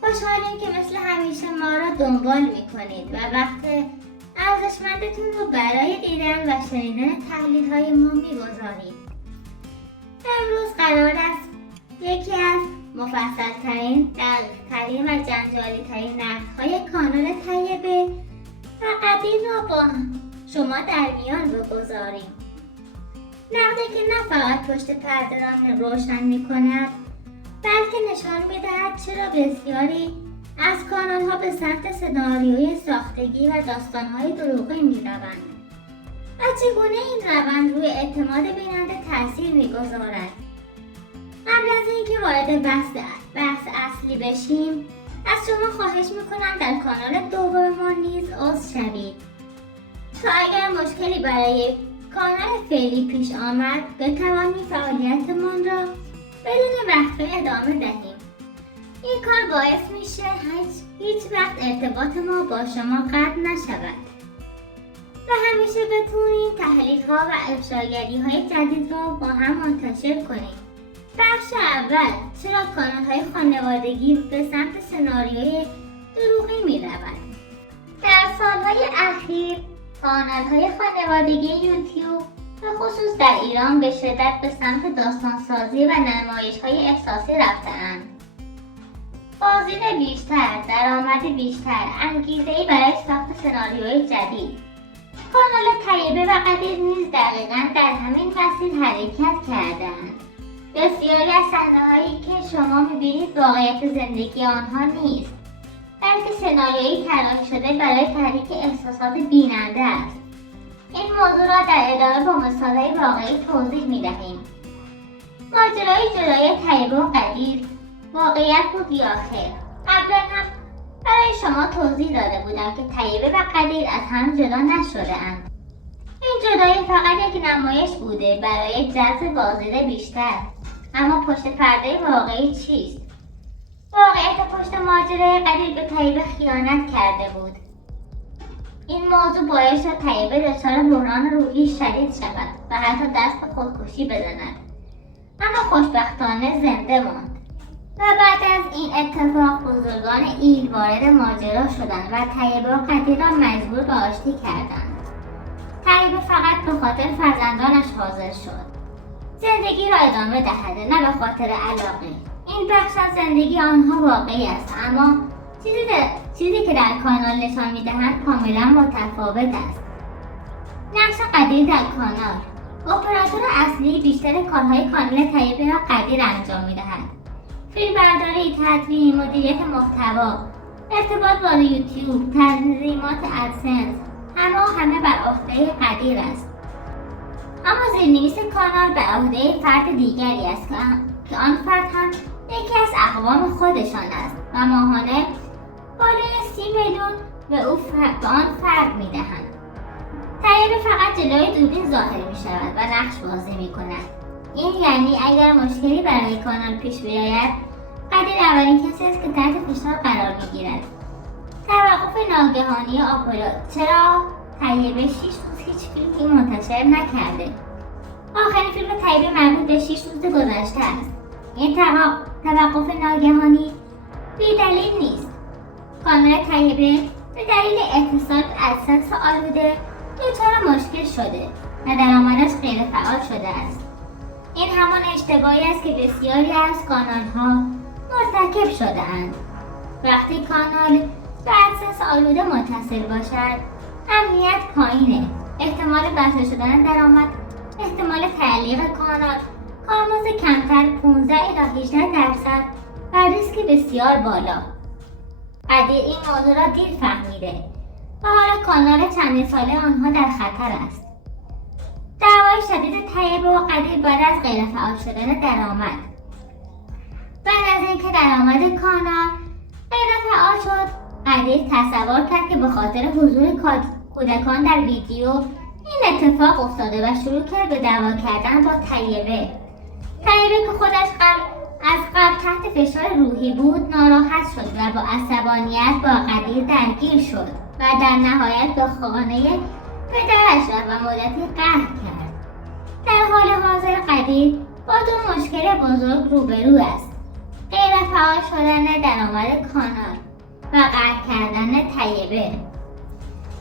خوشحالیم که مثل همیشه ما را دنبال میکنید و وقت ارزشمندتون رو برای دیدن و شنیدن تحلیل‌های ما میگذارید. امروز قرار است یکی از مفصل‌ترین، دقیق‌ترین و جنجالی‌ترین نقدهای کانال طیبه و قدیر را با شما در میان بگذاریم. نقدی که نه فقط پشت پرده را روشن می‌کند، بلکه نشان می‌دهد چرا بسیاری از کانال‌ها به سمت سناریوی ساختگی و داستان‌های دروغین می‌روند و چگونه این روند روی اعتماد بیننده تأثیر می‌گذارد. قبل از اینکه وارد بحث اصلی بشیم، از شما خواهش می‌کنم در کانال دوم ما نیز عضو شوید تا اگر مشکلی برای کانال فعلی پیش آمد بتوانیم فعالیتمان را بدون وقفه ادامه دهیم. این کار باعث میشه هیچ وقت ارتباط ما با شما قطع نشود و همیشه بتونیم تحلیل‌ها و افشاگری‌های جدید را با هم منتشر کنیم. بخش اول، چرا کانال‌های خانوادگی به سمت سناریوی دروغین می‌روند؟ در سال‌های اخیر کانال‌های خانوادگی یوتیوب به خصوص در ایران به شدت به سمت داستانسازی و نمایش‌های احساسی رفته‌اند. بازدید بیشتر، درآمد بیشتر، انگیزه‌ای برای ساخت سناریوهای جدید. کانال طیبه و قدیر نیز دقیقاً در همین مسیر حرکت کرده‌اند. بسیاری از صحنه‌هایی که شما می‌بینید واقعیت زندگی آنها نیست، بلکه سناریویی طراحی شده برای تحریک احساسات بیننده است. این موضوع را در ادامه با مثال‌های واقعی توضیح می‌دهیم. ماجرای جدایی طیبه و قدیر واقعیت بود یا خیر؟ قبلا هم برای شما توضیح داده بودم که طیبه و قدیر از هم جدا نشده‌اند. این جدایی فقط یک نمایش بوده برای جذب بازدید بیشتر. اما پشت پرده واقعی چیست؟ واقعیت پشت ماجرای قدیر به طیبه خیانت کرده بود. این موضوع باعث شد طیبه دچار بحران روحی شدید شود و حتی دست به خودکشی بزند. اما خوشبختانه زنده ماند. و بعد از این اتفاق بزرگان ایل وارد ماجرا شدند و طیبه و قدیر را مجبور به آشتی کردند. طیبه فقط به خاطر فرزندانش حاضر شد زندگی را ادامه دهد، نه به خاطر علاقه. این بخش از زندگی آنها واقعی است، اما چیزی که در کانال نشان می‌دهند کاملا متفاوت است. نقش قدیر در کانال. اپراتور اصلی بیشتر کارهای کانال طیبه و قدیر انجام می‌دهد. فیلمبرداری، تدوین، مدیریت محتوا، ارتباط با یوتیوب، تنظیمات ادسنس، همه بر عهده قدیر است. اما زیرنویس کانال به عهده فرد دیگری است که آن فرد هم یکی از اقوام خودشان است و ماهانه بالای 30 میلیون به آن فرد می‌دهند. طیبه فقط جلوی دوربین ظاهر می‌شود و نقش بازی می‌کند. این یعنی اگر مشکلی برای کانال پیش بیاید، قدیر اولین کسی است که تحت فشار قرار می‌گیرد. توقف ناگهانی آپولو. چرا طیبه 6 روز هیچ فیلمی منتشر نکرده؟ آخرین فیلم طیبه مربوط به 6 روز گذشته است. این توقف ناگهانی بی‌دلیل نیست. کانال طیبه به دلیل اتصال به ادسنس آلوده دچار مشکل شده و درآمدش غیرفعال شده است. این همان اشتباهی است که بسیاری از کانال‌ها مرتکب شده‌اند. وقتی کانال به ادسنس آلوده متصل باشد، امنیت پایینه، احتمال بسته شدن درآمد، احتمال تعلیق کانال، کارمزد کمتر 15 الی 18% و ریسک بسیار بالا. قدیر این موضوع را دیر فهمیده و حالا کانال چندین ساله آنها در خطر است. دعوای شدید طیبه و قدیر بعد از غیرفعال شدن درآمد. بعد از اینکه درآمد کانال غیرفعال شد، قدیر تصور کرد که به خاطر حضور کودکان در ویدیو این اتفاق افتاده و شروع کرد به دعوا کردن با طیبه. طیبه که خودش از قبل تحت فشار روحی بود ناراحت شد و با عصبانیت با قدیر درگیر شد و در نهایت به خانه پدرش رفت و مدتی قهر کرد. در حال حاضر قدیر با دو مشکل بزرگ روبرو است. غیر فعال شدن درآمد کانال و قطع کردن طیبه.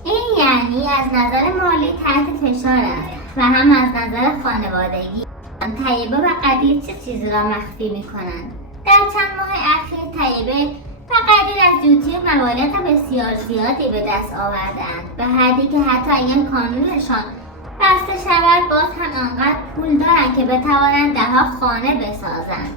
این یعنی از نظر مالی تحت فشار است و هم از نظر خانوادگی. طیبه و قدیر چه چیزی را مخفی می‌کنند؟ در چند ماه اخیر طیبه و قدیر از یوتیوب مبالغ بسیار زیادی به دست آورده‌اند، به حدی که حتی اگر کانالشان بسته شود باز هم آنقدر پول دارند که بتوانند ده‌ها خانه بسازند.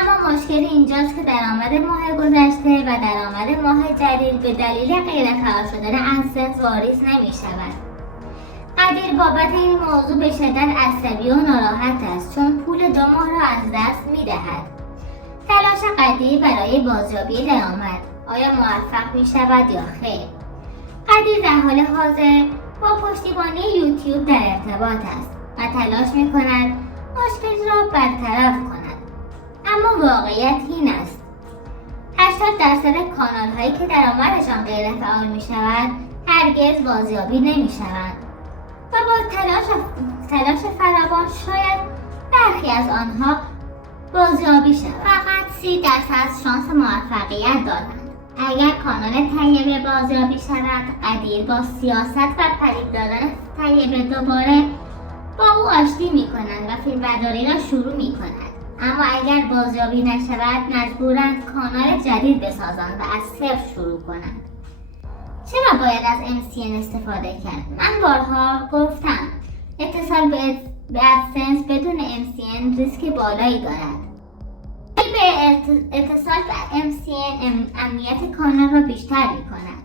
اما مشکل اینجاست که درآمد ماه گذشته و درآمد ماه جدید به دلیل غیرفعال شدن ادسنس واریز نمی‌شود. قدیر بابت این موضوع به شدت عصبی و ناراحت است، چون پول 2 ماه را از دست می‌دهد. تلاش قدیر برای بازیابی درآمد آیا موفق می‌شود یا خیر؟ قدیر در حال حاضر با پشتیبانی یوتیوب در ارتباط است و تلاش می‌کند مشکل را برطرف کند. اما واقعیت این است 80% کانال‌هایی که درآمدشان غیرفعال می‌شود هرگز بازیابی نمی‌شوند و با تلاش فراوان شاید برخی از آنها بازیابی شود. فقط 30% شانس موفقیت دارند. اگر کانال طیبه بازیابی شود، قدیر با سیاست و فریب دادن طیبه دوباره با او آشتی می‌کنند و فیلمبرداری را شروع می‌کنند. اما اگر بازیابی نشود مجبورند کانال جدید بسازند و از صفر شروع کنند. چرا باید از MCN استفاده کرد؟ من بارها گفتم اتصال به ادسنس بدون MCN ریسک بالایی دارد. به اتصال به MCN امنیت کانال را بیشتر می‌کند.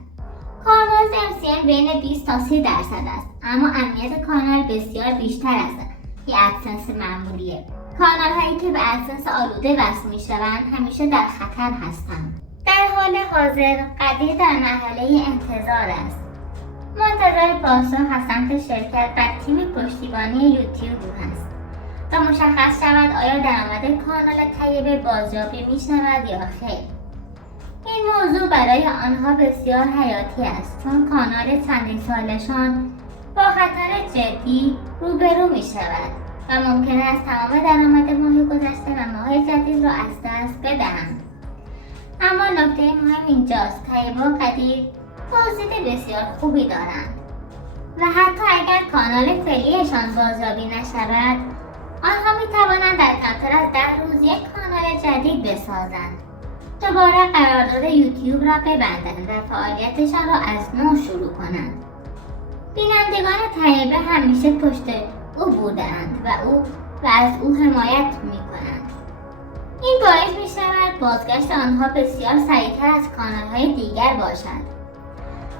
کاربرد MCN بین 20 تا 30% است، اما امنیت کانال بسیار بیشتر است که ادسنس معمولیه. کانال هایی که به ادسنس آلوده وصل می‌شوند همیشه در خطر هستند. در حال حاضر قدیر در مرحله انتظار است. منتظر پاسخ از سمت شرکت و تیم پشتیبانی یوتیوب است تا مشخص شود آیا درآمد کانال طیبه بازیابی می‌شود یا خیر. این موضوع برای آنها بسیار حیاتی است، چون کانال چندین سالشان با خطر جدی روبرو می‌شود و ممکن است تمام درآمد ماه گذشته و ماه جدید را از دست بدهند. اما نکته مهم اینجاست طیبه و قدیر بازدید بسیار خوبی دارند و حتی اگر کانال فعلیشان بازیابی نشود آنها میتوانند در کمتر از 10 روز یک کانال جدید بسازند، دوباره قرارداد یوتیوب را ببندند و فعالیتشان را از نو شروع کنند. بینندگان طیبه همیشه پشت او بودند و از او حمایت میکنند. این باعث می شود بازگشت آنها بسیار سریعتر از کانال‌های دیگر باشد.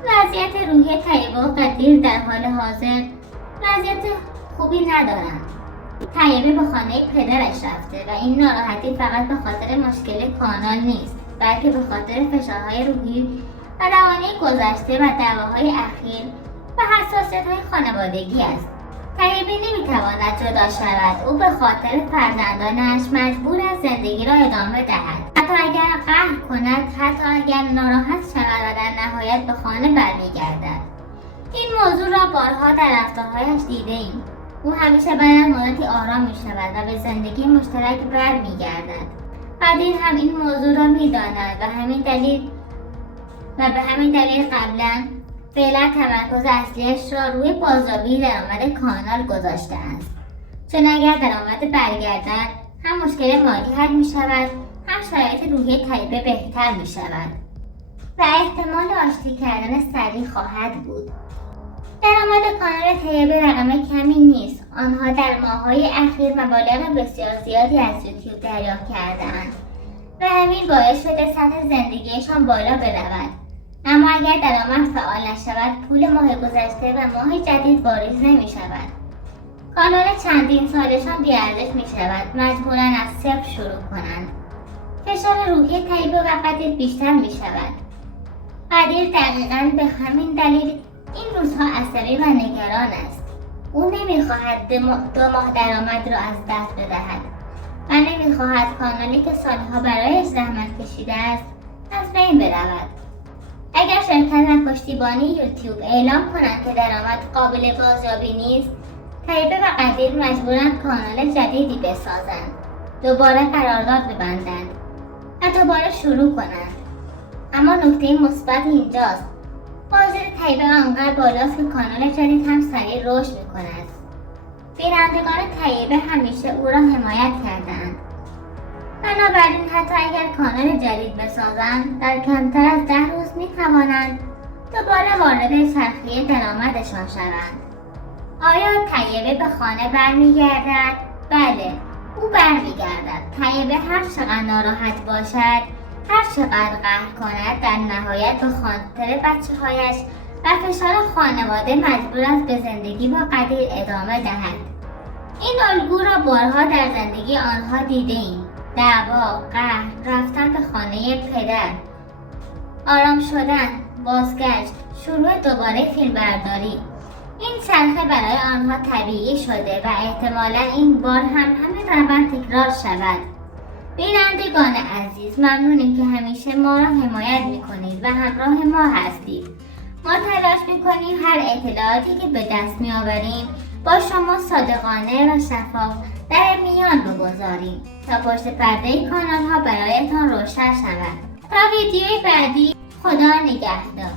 وضعیت روحی طیبه و قدیر در حال حاضر وضعیت خوبی ندارند. طیبه به خانه پدرش رفته و این ناراحتی فقط به خاطر مشکل کانال نیست، بلکه به خاطر فشارهای روحی و روانی گذشته و دعواهای اخیر و حساسیت‌های خانوادگی است. طیبه نمیتواند جدا شود. او به خاطر فرزندانش مجبور است زندگی را ادامه دهد، حتی اگر قهر کند، حتی اگر ناراحت شود و در نهایت به خانه برمیگردد. این موضوع را بارها در رفتارهایش دیده‌ایم. او همیشه بعد از مدتی آرام میشود و به زندگی مشترک برمیگردد. قدیر هم این موضوع را میداند و به همین دلیل قبلا فعلا تمرکز اصلیش را روی بازیابی درآمد کانال گذاشته است، چون اگر درآمد برگردد هم مشکل مالی حل می شود، هم شرایط روحی طیبه بهتر می شود و احتمال آشتی کردن سریع خواهد بود. درآمد کانال طیبه رقم کمی نیست. آنها در ماه‌های اخیر مبالغ بسیار زیادی از یوتیوب دریافت کرده‌اند و همین باعث شده سطح زندگیشان بالا برود. اما اگر درآمد فعال نشود، پول ماه گذشته و ماه جدید واریز نمی شود. کانال چندین سالشان بی‌ارزش می شود، مجبورن از صفر شروع کنند. فشار روحی طیبه و قدیر بیشتر می شود. قدیر دقیقاً به همین دلیل این روزها عصبی و نگران است. او نمیخواهد 2 ماه درآمد را از دست بدهد و نمیخواهد کانالی که سالها برایش زحمت کشیده است از بین برود. اگر شرکت و پشتیبانی یوتیوب اعلام کنند که درآمد قابل بازیابی نیست، طیبه و قدیر مجبورند کانال جدیدی بسازند، دوباره قرارداد ببندند و دوباره شروع کنند. اما نکته مثبت اینجاست بازدید طیبه آنقدر بالاست که کانال جدید هم سریع رشد می‌کند. بینندگان طیبه همیشه او را حمایت کردند. بنابراین حتی اگر کانال جدید بسازند در کمتر از 10 روز می‌توانند دوباره وارد چرخه درآمدشان شوند. آیا طیبه به خانه برمیگردد؟ بله، او برمیگردد. طیبه هر چقدر ناراحت باشد، هر چقدر قهر کند، در نهایت به خاطر بچه‌هایش و فشار خانواده مجبور است به زندگی با قدیر ادامه دهد. این الگو را بارها در زندگی آنها دیده‌ایم. دعوا، قهر، رفتن به خانه پدر، آرام شدن، بازگشت، شروع دوباره فیلمبرداری. این چرخه برای آنها طبیعی شده و احتمالاً این بار هم همین روند تکرار شود. بینندگان عزیز، ممنونیم که همیشه ما را حمایت می‌کنید و همراه ما هستید. ما تلاش می‌کنیم هر اطلاعاتی که به دست می‌آوریم با شما صادقانه و شفاف در میان بگذاریم تا پشت پرده کانال‌ها برایتان روشن شود. تا ویدیوی بعدی، خدا نگهدار.